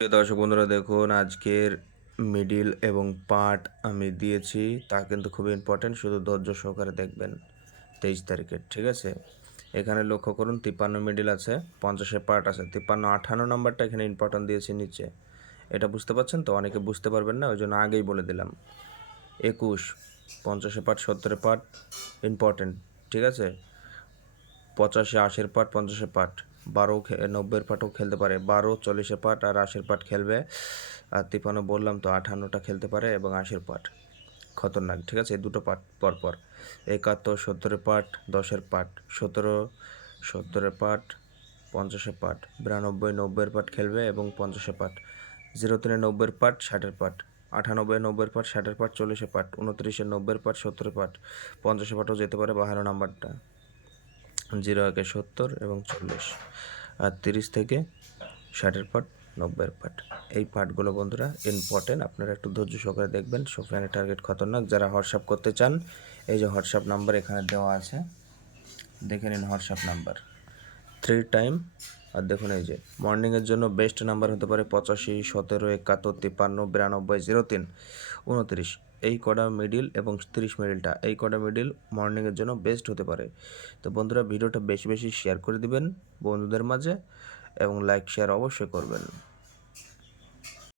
প্রিয় দর্শক বন্ধুরা, দেখুন আজকের মিডিল এবং পার্ট আমি দিয়েছি, তা কিন্তু খুবই ইম্পর্টেন্ট শুধু ধৈর্য সহকারে দেখবেন তেইশ তারিখের ঠিক আছে? এখানে লক্ষ্য করুন, তিপ্পান্ন মিডিল আছে, পঞ্চাশের পার্ট আছে, তিপ্পান্ন আঠান্ন নাম্বারটা এখানে ইম্পর্টেন্ট দিয়েছি নিচে। এটা বুঝতে পারছেন তো? অনেকে বুঝতে পারবেন না ওই জন্য আগেই বলে দিলাম। একুশ পঞ্চাশে পার্ট, সত্তরের পার্ট ইম্পর্টেন্ট ঠিক আছে? পঁচাশি, আশির পার্ট, পঞ্চাশের পাট বারো নব্বইয়ের পাটও খেলতে পারে। বারো, চল্লিশের পাট আর আশির পাট খেলবে। আর তিপ্পান্ন বললাম তো আঠান্নটা খেলতে পারে এবং আশির পাট খতরনাক, ঠিক আছে? এই দুটো পাট পরপর একাত্তর, সত্তরের পাট দশের পাট সতেরো, সত্তরের পাট পঞ্চাশের পাট বিরানব্বই, নব্বইয়ের পাট খেলবে এবং পঞ্চাশের পাট জিরো তিনে নব্বইয়ের পাট ষাটের পাট আটানব্বই, নব্বইয়ের পাট ষাটের পাট চল্লিশের পাট উনত্রিশের নব্বইয়ের পাট সত্তরের পাট পঞ্চাশের পাটও যেতে পারে বাহান্ন নাম্বারটা। জিরো একে সত্তর এবং চল্লিশ। আর তিরিশ থেকে ষাটের পাট, নব্বইয়ের পাট। এই পাটগুলো বন্ধুরা ইম্পর্টেন্ট আপনারা একটু ধৈর্য সহকারে দেখবেন। সোফিয়ানের টার্গেট খতরনাক। যারা হোয়াটসঅ্যাপ করতে চান, এই যে হোয়াটসঅ্যাপ নাম্বার এখানে দেওয়া আছে। দেখে নিন হোয়াটসঅ্যাপ নাম্বার থ্রি টাইম আর দেখুন এই যে মর্নিংয়ের জন্য বেস্ট নাম্বার হতে পারে পঁচাশি, সতেরো, একাত্তর, তিপ্পান্ন, বিরানব্বই জিরো তিন, উনত্রিশ। এই কটা মিডিল এবং তিরিশ মিডিলটা এই কটা মিডিল মর্নিংয়ের জন্য বেস্ট হতে পারে। তো বন্ধুরা, ভিডিওটা বেশি বেশি শেয়ার করে দিবেন বন্ধুদের মাঝে এবং লাইক শেয়ার অবশ্যই করবেন।